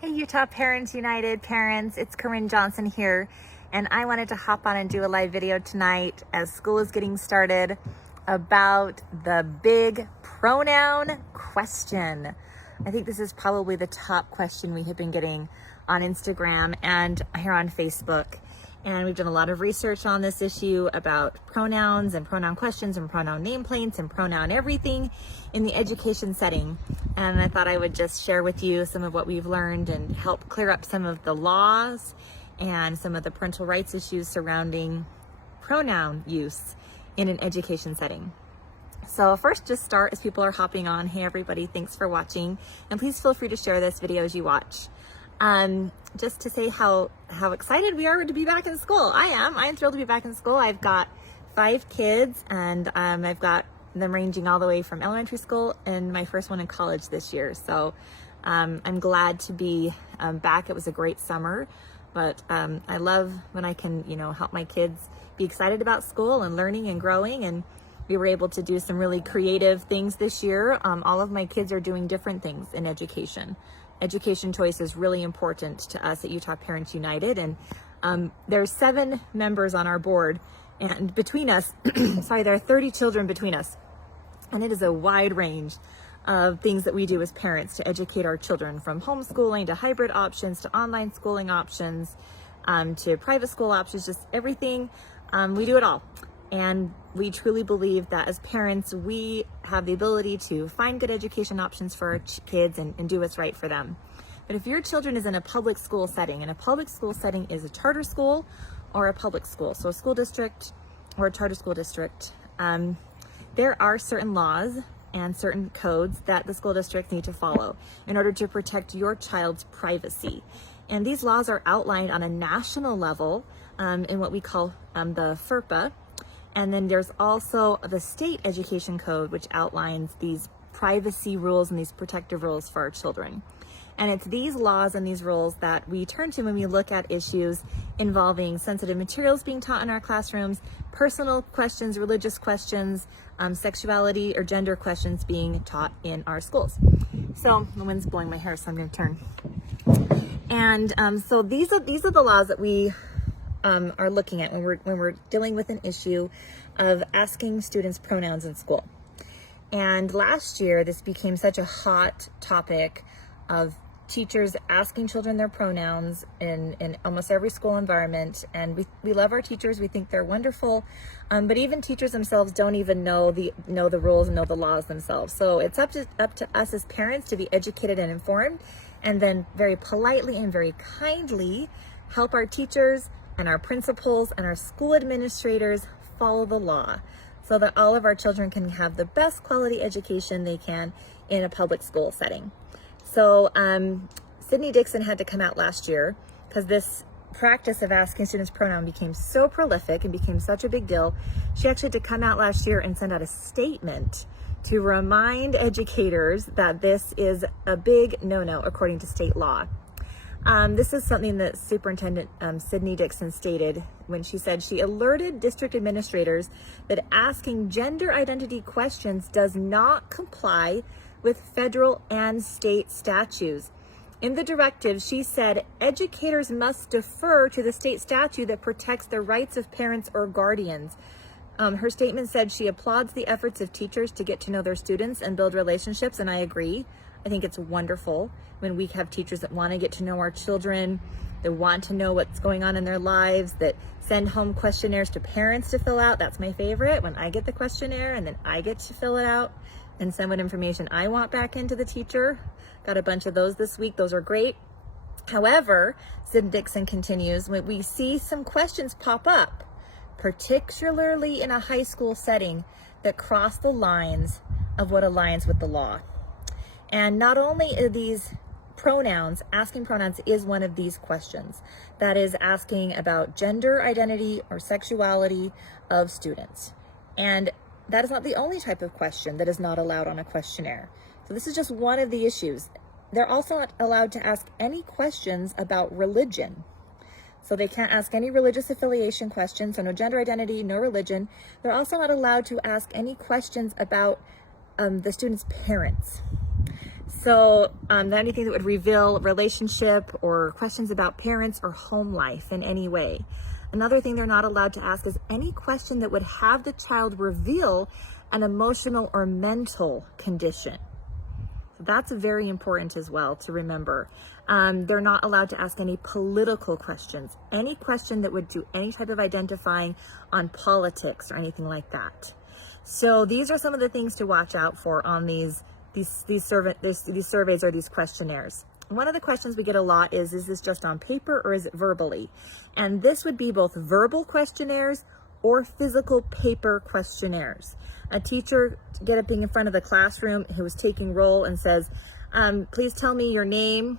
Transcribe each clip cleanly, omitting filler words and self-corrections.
Hey Utah Parents United parents, it's Corinne Johnson here, and I wanted to hop on and do a live video tonight as school is getting started about the big pronoun question. I think this is probably the top question we have been getting on Instagram and here on Facebook. And we've done a lot of research on this issue about pronouns and pronoun questions and pronoun nameplates and pronoun everything in the education setting. And I thought I would just share with you some of what we've learned and help clear up some of the laws and some of the parental rights issues surrounding pronoun use in an education setting. So first, just start as people are hopping on. Hey everybody, thanks for watching. And please feel free to share this video as you watch. Just to say how excited we are to be back in school. I'm thrilled to be back in school. I've got 5 kids and I've got them ranging all the way from elementary school and my first one in college this year. So I'm glad to be back. It was a great summer, but I love when I can, help my kids be excited about school and learning and growing. And we were able to do some really creative things this year. All of my kids are doing different things in education. Education choice is really important to us at Utah Parents United, and there's 7 members on our board, and between us, there are 30 children between us, and it is a wide range of things that we do as parents to educate our children, from homeschooling to hybrid options to online schooling options to private school options, just everything. We do it all. And we truly believe that as parents, we have the ability to find good education options for our kids and do what's right for them. But if your children is in a public school setting, and a public school setting is a charter school or a public school, so a school district or a charter school district, there are certain laws and certain codes that the school districts need to follow in order to protect your child's privacy. And these laws are outlined on a national level in what we call the FERPA. And then there's also the state education code, which outlines these privacy rules and these protective rules for our children. And it's these laws and these rules that we turn to when we look at issues involving sensitive materials being taught in our classrooms, personal questions, religious questions, sexuality or gender questions being taught in our schools. So the wind's blowing my hair, so I'm going to turn. And so these are the laws that we are looking at when we're dealing with an issue of asking students pronouns in school. And last year, this became such a hot topic of teachers asking children their pronouns in almost every school environment. And we love our teachers. We think they're wonderful. But even teachers themselves don't even know the rules and know the laws themselves. So it's up to us as parents to be educated and informed, and then very politely and very kindly help our teachers and our principals and our school administrators follow the law so that all of our children can have the best quality education they can in a public school setting. So Sydney Dixon had to come out last year because this practice of asking students pronoun became so prolific and became such a big deal. She actually had to come out last year and send out a statement to remind educators that this is a big no-no according to state law. This is something that Superintendent Sydney Dixon stated when she said she alerted district administrators that asking gender identity questions does not comply with federal and state statutes. In the directive, she said educators must defer to the state statute that protects the rights of parents or guardians. Her statement said she applauds the efforts of teachers to get to know their students and build relationships, and I agree. I think it's wonderful when we have teachers that want to get to know our children, that want to know what's going on in their lives, that send home questionnaires to parents to fill out. That's my favorite, when I get the questionnaire and then I get to fill it out and send what information I want back into the teacher. Got a bunch of those this week. Those are great. However, Sid Dixon continues, when we see some questions pop up, particularly in a high school setting, that cross the lines of what aligns with the law. And not only are these pronouns, asking pronouns is one of these questions. That is asking about gender identity or sexuality of students. And that is not the only type of question that is not allowed on a questionnaire. So this is just one of the issues. They're also not allowed to ask any questions about religion. So they can't ask any religious affiliation questions, so no gender identity, no religion. They're also not allowed to ask any questions about the student's parents. So anything that would reveal relationship or questions about parents or home life in any way. Another thing they're not allowed to ask is any question that would have the child reveal an emotional or mental condition. So that's very important as well to remember. They're not allowed to ask any political questions, any question that would do any type of identifying on politics or anything like that. So these are some of the things to watch out for on these surveys or these questionnaires. One of the questions we get a lot is this just on paper or is it verbally? And this would be both verbal questionnaires or physical paper questionnaires. A teacher getting in front of the classroom who was taking roll and says, please tell me your name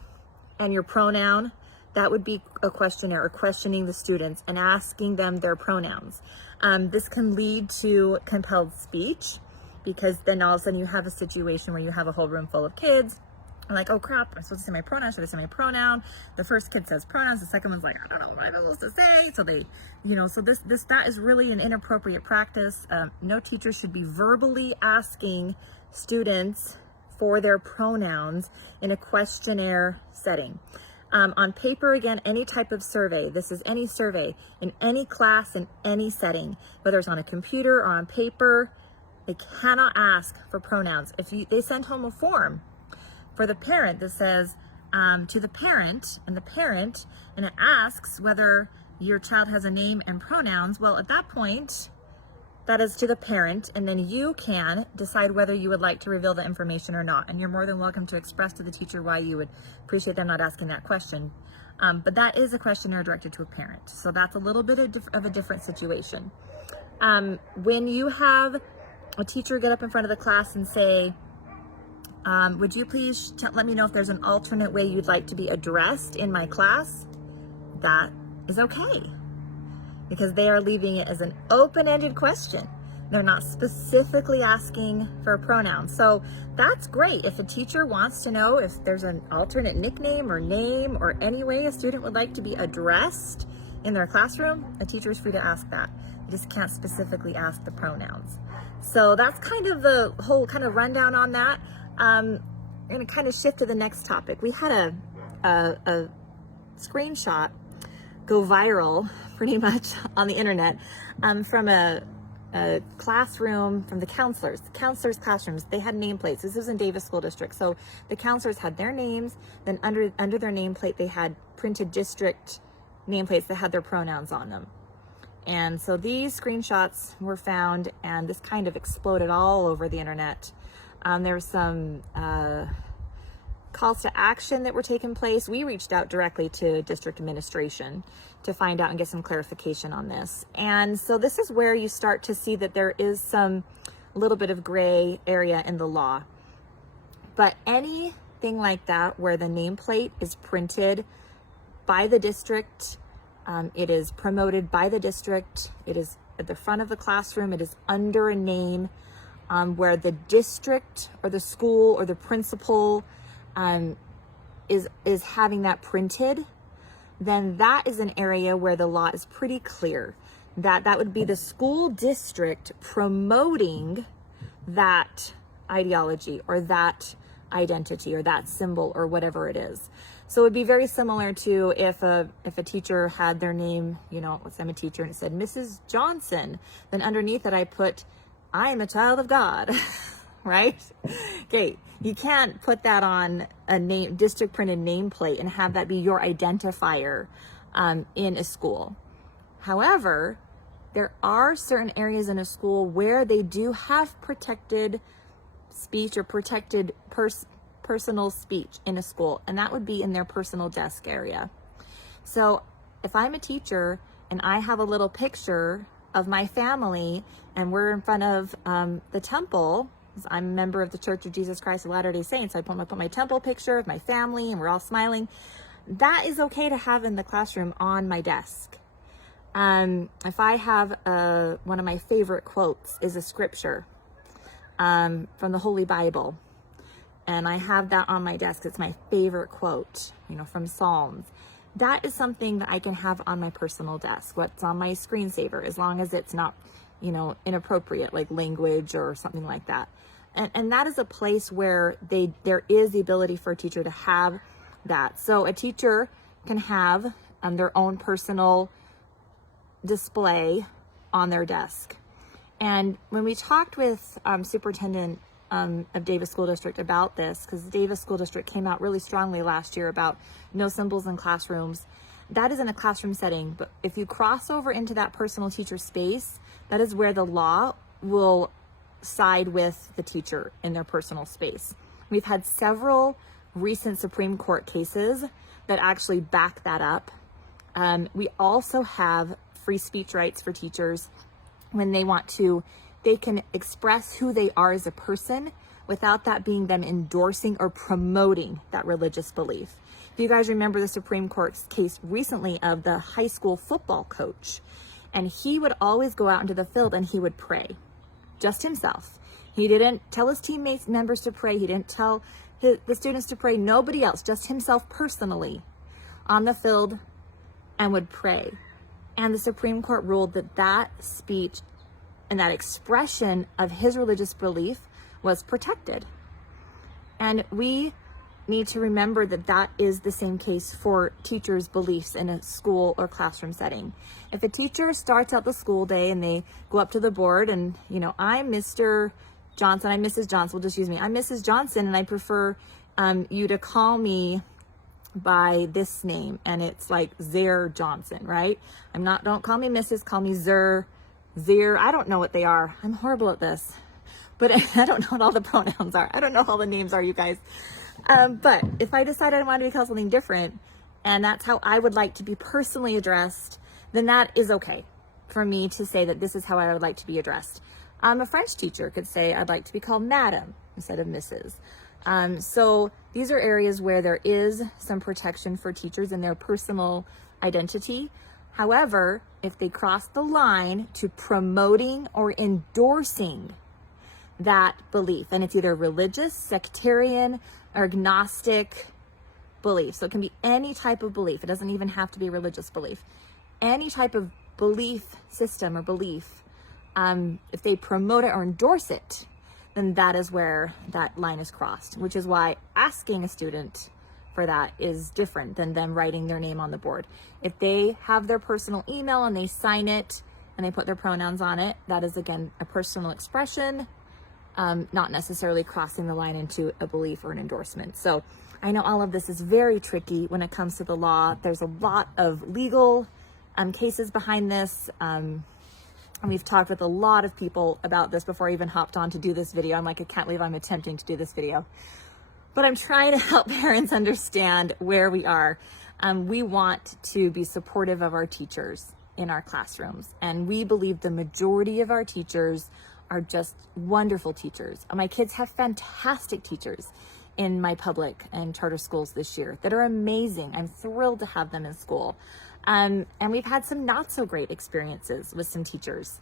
and your pronoun. That would be a questionnaire, or questioning the students and asking them their pronouns. This can lead to compelled speech, because then all of a sudden you have a situation where you have a whole room full of kids. I'm like, oh crap, I'm supposed to say my pronoun. Should I say my pronoun? The first kid says pronouns. The second one's like, I don't know what I'm supposed to say. So they, so that is really an inappropriate practice. No teacher should be verbally asking students for their pronouns in a questionnaire setting. On paper, again, any type of survey. This is any survey in any class, in any setting, whether it's on a computer or on paper. They cannot ask for pronouns. If they send home a form for the parent that says to the parent, and it asks whether your child has a name and pronouns, well, at that point, that is to the parent, and then you can decide whether you would like to reveal the information or not. And you're more than welcome to express to the teacher why you would appreciate them not asking that question. But that is a questionnaire directed to a parent. So that's a little bit of a different situation. When you have a teacher get up in front of the class and say, would you please let me know if there's an alternate way you'd like to be addressed in my class? That is okay, because they are leaving it as an open-ended question. They're not specifically asking for a pronoun. So that's great. If a teacher wants to know if there's an alternate nickname or name or any way a student would like to be addressed in their classroom, a teacher is free to ask that. You just can't specifically ask the pronouns. So that's kind of the whole kind of rundown on that. I'm going to kind of shift to the next topic. We had a screenshot go viral pretty much on the internet from a classroom, from the counselors classrooms. They had nameplates. This was in Davis School District. So the counselors had their names, then under their nameplate they had printed district nameplates that had their pronouns on them. And so these screenshots were found, and this kind of exploded all over the internet. There were some calls to action that were taking place. We reached out directly to district administration to find out and get some clarification on this. And so this is where you start to see that there is some little bit of gray area in the law. But anything like that where the nameplate is printed by the district, it is promoted by the district, it is at the front of the classroom, it is under a name, where the district or the school or the principal is having that printed, then that is an area where the law is pretty clear that would be the school district promoting that ideology or that identity or that symbol or whatever it is. So it would be very similar to if a teacher had their name, let's say I'm a teacher and it said Mrs. Johnson, then underneath it I put, I am a child of God, right? Okay, you can't put that on a district printed nameplate and have that be your identifier in a school. However, there are certain areas in a school where they do have protected speech or protected personal speech in a school, and that would be in their personal desk area. So if I'm a teacher and I have a little picture of my family and we're in front of the temple, I'm a member of the Church of Jesus Christ of Latter-day Saints, so I put my temple picture of my family and we're all smiling, that is okay to have in the classroom on my desk. If I have one of my favorite quotes is a scripture from the Holy Bible, and I have that on my desk, it's my favorite quote, from Psalms, that is something that I can have on my personal desk. What's on my screensaver, as long as it's not, inappropriate, like language or something like that. And that is a place where there is the ability for a teacher to have that. So a teacher can have their own personal display on their desk. And when we talked with Superintendent of Davis School District about this, because Davis School District came out really strongly last year about no symbols in classrooms, that is in a classroom setting. But if you cross over into that personal teacher space, that is where the law will side with the teacher in their personal space. We've had several recent Supreme Court cases that actually back that up. We also have free speech rights for teachers when they want to. They can express who they are as a person without that being them endorsing or promoting that religious belief. If you guys remember the Supreme Court's case recently of the high school football coach, and he would always go out into the field and he would pray. Just himself. He didn't tell his teammates, members to pray. He didn't tell the students to pray. Nobody else, just himself personally on the field, and would pray. And the Supreme Court ruled that that speech and that expression of his religious belief was protected. And we need to remember that that is the same case for teachers' beliefs in a school or classroom setting. If a teacher starts out the school day and they go up to the board and, I'm Mr. Johnson, I'm Mrs. Johnson, we'll just use me. I'm Mrs. Johnson and I prefer you to call me by this name. And it's like Zer Johnson, right? Don't call me Mrs., call me Zer, I don't know what they are. I'm horrible at this. But I don't know what all the pronouns are. I don't know what all the names are, you guys. But if I decide I want to be called something different, and that's how I would like to be personally addressed, then that is okay for me to say that this is how I would like to be addressed. A French teacher could say, I'd like to be called Madam instead of Mrs. So these are areas where there is some protection for teachers in their personal identity. However, if they cross the line to promoting or endorsing that belief, and it's either religious, sectarian, or agnostic belief. So it can be any type of belief. It doesn't even have to be religious belief. Any type of belief system or belief, if they promote it or endorse it, then that is where that line is crossed, which is why asking a student for that is different than them writing their name on the board. If they have their personal email and they sign it and they put their pronouns on it, that is, again, a personal expression, not necessarily crossing the line into a belief or an endorsement. So I know all of this is very tricky when it comes to the law. There's a lot of legal cases behind this. And we've talked with a lot of people about this before I even hopped on to do this video. I'm like, I can't believe I'm attempting to do this video. But I'm trying to help parents understand where we are. We want to be supportive of our teachers in our classrooms. And we believe the majority of our teachers are just wonderful teachers. My kids have fantastic teachers in my public and charter schools this year that are amazing. I'm thrilled to have them in school. And we've had some not so great experiences with some teachers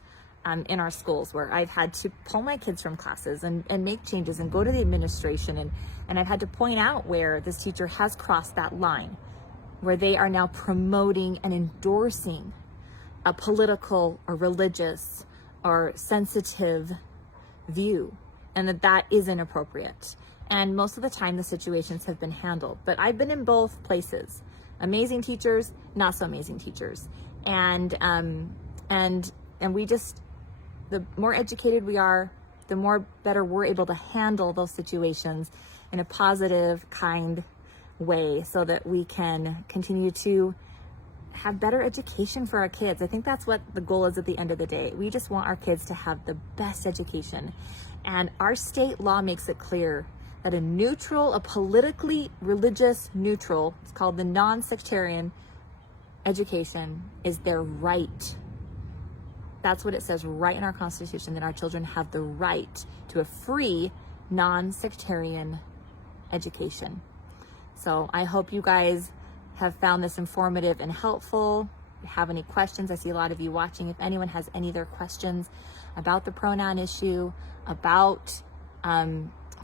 in our schools where I've had to pull my kids from classes and make changes and go to the administration. And I've had to point out where this teacher has crossed that line, where they are now promoting and endorsing a political or religious or sensitive view, and that is inappropriate. And most of the time the situations have been handled. But I've been in both places. Amazing teachers, not so amazing teachers. And we just, the more educated we are, the more better we're able to handle those situations in a positive, kind way so that we can continue to have better education for our kids. I think that's what the goal is at the end of the day. We just want our kids to have the best education. And our state law makes it clear that a politically religious neutral, it's called the non-sectarian education, is their right. That's what it says right in our Constitution, that our children have the right to a free non-sectarian education. So I hope you guys have found this informative and helpful. If you have any questions, I see a lot of you watching. If anyone has any other questions about the pronoun issue, about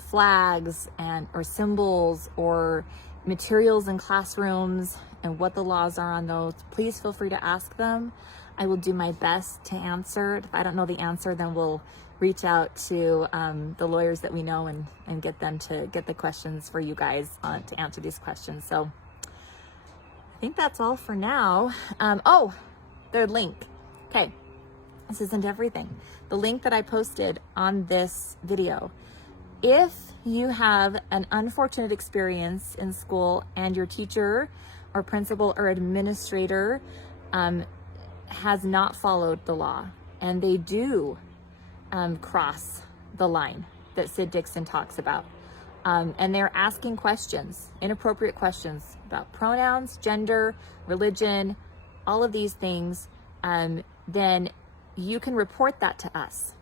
flags or symbols or materials in classrooms, and what the laws are on those, please feel free to ask them. I will do my best to answer. If I don't know the answer, then we'll reach out to the lawyers that we know and get them to get the questions for you guys to answer these questions. So I think that's all for now. Oh, their link. Okay, this isn't everything. The link that I posted on this video. If you have an unfortunate experience in school and your teacher or principal or administrator has not followed the law, and they do cross the line that Sid Dixon talks about, and they're asking questions, inappropriate questions about pronouns, gender, religion, all of these things, then you can report that to us.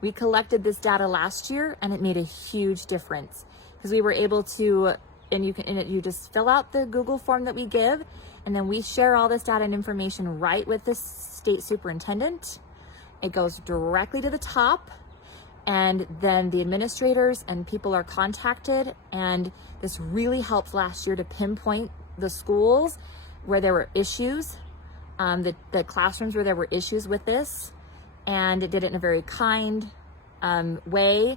We collected this data last year and it made a huge difference because we were able to, and you just fill out the Google form that we give, and then we share all this data and information right with the state superintendent. It goes directly to the top, and then the administrators and people are contacted, and this really helped last year to pinpoint the schools where there were issues, the classrooms where there were issues with this, and it did it in a very kind way.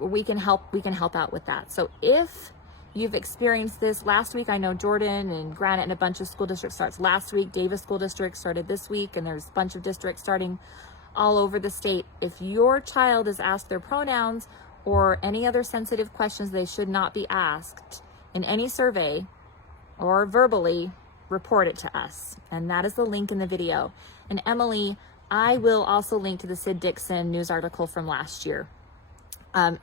We can help out with that. So if you've experienced this last week, I know Jordan and Granite and a bunch of school districts starts last week. Davis School District started this week, and there's a bunch of districts starting all over the state. If your child is asked their pronouns or any other sensitive questions they should not be asked in any survey or verbally, report it to us. And that is the link in the video. And Emily, I will also link to the Sid Dixon news article from last year.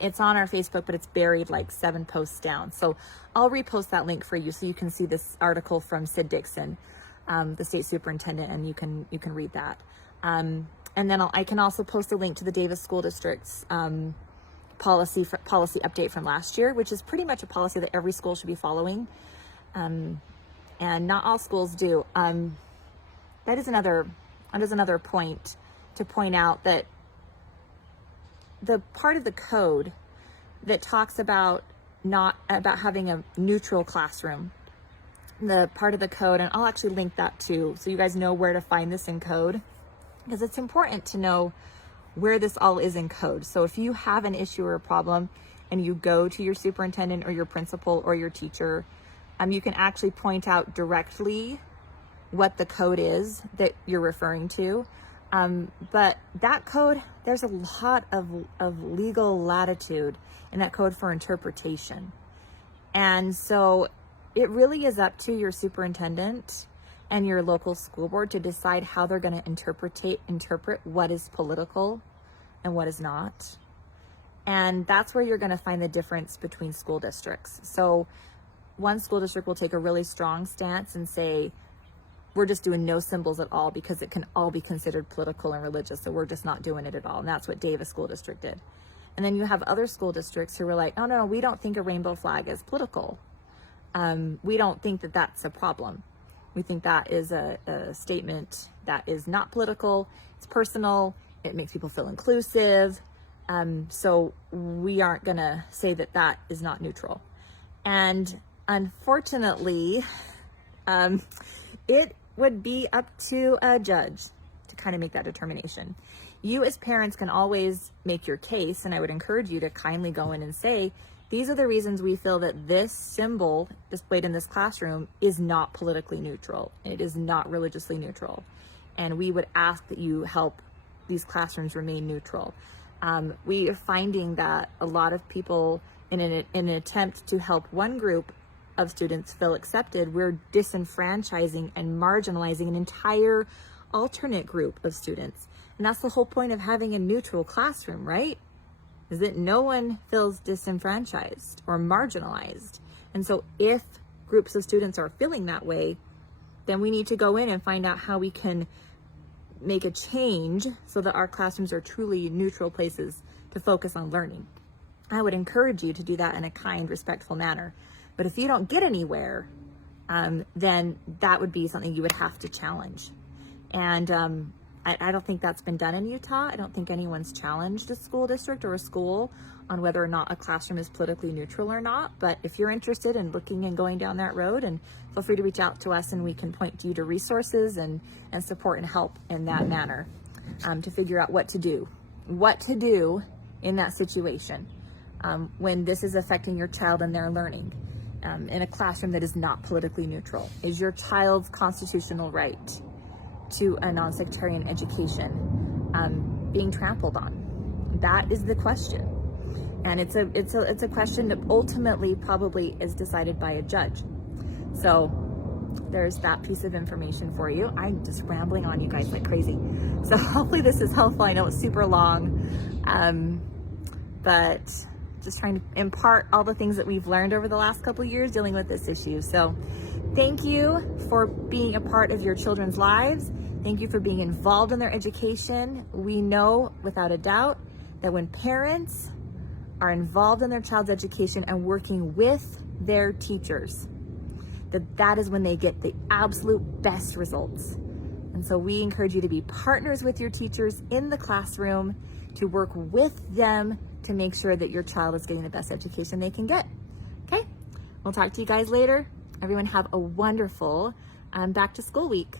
It's on our Facebook, but it's buried like 7 posts down. So I'll repost that link for you so you can see this article from Sid Dixon, the state superintendent, and you can read that. And then I can also post a link to the Davis School District's policy update from last year, which is pretty much a policy that every school should be following. And not all schools do. That is another point to point out, that the part of the code that talks about having a neutral classroom, the part of the code, and I'll actually link that too, so you guys know where to find this in code, because it's important to know where this all is in code. So if you have an issue or a problem and you go to your superintendent or your principal or your teacher, you can actually point out directly what the code is that you're referring to. But that code, there's a lot of legal latitude in that code for interpretation. And so it really is up to your superintendent and your local school board to decide how they're going to interpret what is political and what is not. And that's where you're going to find the difference between school districts. So one school district will take a really strong stance and say, we're just doing no symbols at all because it can all be considered political and religious, so we're just not doing it at all. And that's what Davis School District did. And then you have other school districts who were like, oh, no, we don't think a rainbow flag is political. We don't think that that's a problem. We think that is a statement that is not political. It's personal. It makes people feel inclusive. So we aren't going to say that that is not neutral. And unfortunately, it would be up to a judge to kind of make that determination. You as parents can always make your case, and I would encourage you to kindly go in and say, these are the reasons we feel that this symbol displayed in this classroom is not politically neutral. It is not religiously neutral. And we would ask that you help these classrooms remain neutral. We are finding that a lot of people, in an attempt to help one group of students feel accepted, we're disenfranchising and marginalizing an entire alternate group of students. And that's the whole point of having a neutral classroom, right? Is that no one feels disenfranchised or marginalized. And so if groups of students are feeling that way, then we need to go in and find out how we can make a change so that our classrooms are truly neutral places to focus on learning. I would encourage you to do that in a kind, respectful manner. But if you don't get anywhere, then that would be something you would have to challenge. And I don't think that's been done in Utah. I don't think anyone's challenged a school district or a school on whether or not a classroom is politically neutral or not. But if you're interested in looking and going down that road, and feel free to reach out to us, and we can point you to resources and support and help in that manner to figure out what to do in that situation when this is affecting your child and their learning in a classroom that is not politically neutral. Is your child's constitutional right to a non-sectarian education being trampled on? That is the question. And it's a question that ultimately probably is decided by a judge. So there's that piece of information for you. I'm just rambling on you guys like crazy. So hopefully this is helpful. I know it's super long, but just trying to impart all the things that we've learned over the last couple years dealing with this issue. So thank you for being a part of your children's lives. Thank you for being involved in their education. We know without a doubt that when parents are involved in their child's education and working with their teachers, that is when they get the absolute best results. And so we encourage you to be partners with your teachers in the classroom, to work with them to make sure that your child is getting the best education they can get. Okay, we'll talk to you guys later. Everyone have a wonderful back to school week.